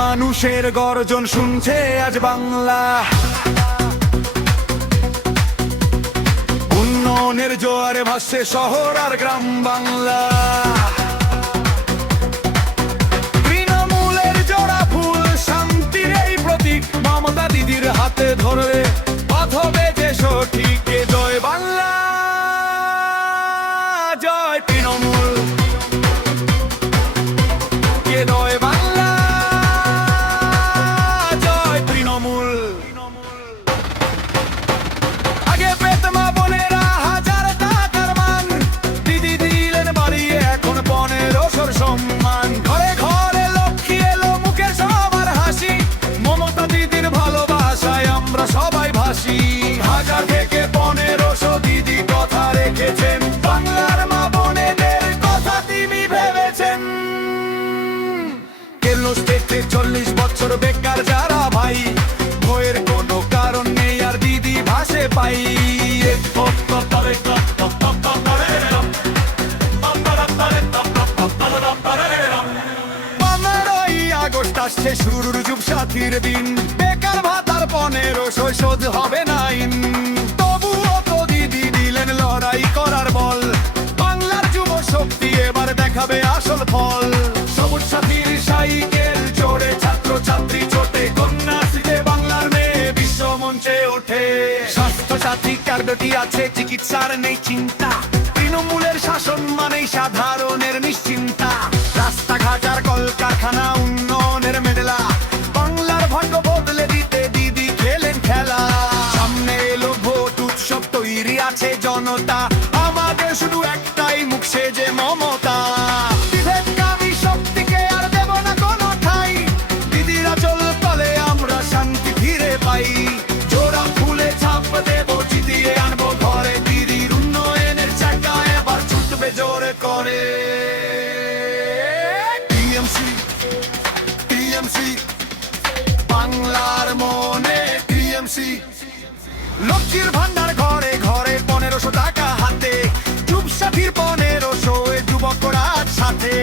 মানুষের গর্জন শুনছে আজ বাংলা। উন্নয়নের জোয়ারে ভাসছে শহর আর গ্রাম বাংলা। তৃণমূলের জোড়া ফুল, শান্তির এই প্রতীক, মমতা দিদির হাতে ধরে পথ হবে যে সঠিক। জয় বাংলা, জয় তৃণমূল, জয় বাংলা, জয় তৃণমূল। আগে পেত মা বোনেরা হাজার টাকার মান, দিদি দিলেন বাড়িয়ে এখন 1500 সম্মান। ঘরে ঘরে লক্ষ্মী এলো, মুখে সবার হাসি, মমতা দিদির ভালোবাসায় আমরা সবাই ভাসি। 1000 থেকে 1500 দিদি কথা রেখেছেন, বাংলার মা বোনেদের কথা তিনি ভেবেছেন। কেন স্টেটে 40 বছর বেকার যারা ভাই, ভয়ের কোনো কারণ নেই আর দিদি ভাসে পাই। 15ই আগস্ট আসছে শুরুর যুব সাথীর দিন, বেকার ভাতার 1500 শোধ হবে না আইন। তবুও তো দিদি দিলেন লড়াই করার বল, বাংলার যুব শক্তি এবার দেখাবে আসল ফল। সবুজ সাথীর সাইকেল চড়ে ছাত্র ছাত্রী ছোটে, কন্যাশ্রীতে বাংলার মেয়ে বিশ্ব মঞ্চে ওঠে। স্বাস্থ্য সাথী কার্ডটি আছে, চিকিৎসার নেই চিন্তা, তৃণমূলের শাসন মানেই সাধারণের নিশ্চিন্তা। রাস্তাঘাট আর কলকারখানা উন্নয়নের মেডেলা, বাংলার ভাগ্য বদলে দিতে দিদি খেলেন খেলা। সামনে এলো ভোট উৎসব, তৈরি আছে জনতা, আমাদের শুধু একটাই মুখ সেজে মমতা। বিভেদকামী শক্তিকে আর দেব না কোনো ঠাই, দিদির আঁচল তলে আমরা শান্তি ফিরে পাই। জোড়া ফুলে ছাপ দেব, জিতিয়ে আনবো ঘরে, দিদির উন্নয়নের চাকা এবার ছুটবে জোরে করে। টিএমসি, টিএমসি, বাংলার মনে টিএমসি। লক্ষ্মীর ভান্ডার ঘরে ঘরে, 1500 টাকা হাতে, যুব সাথীর 1500 যুবকরা সাথে।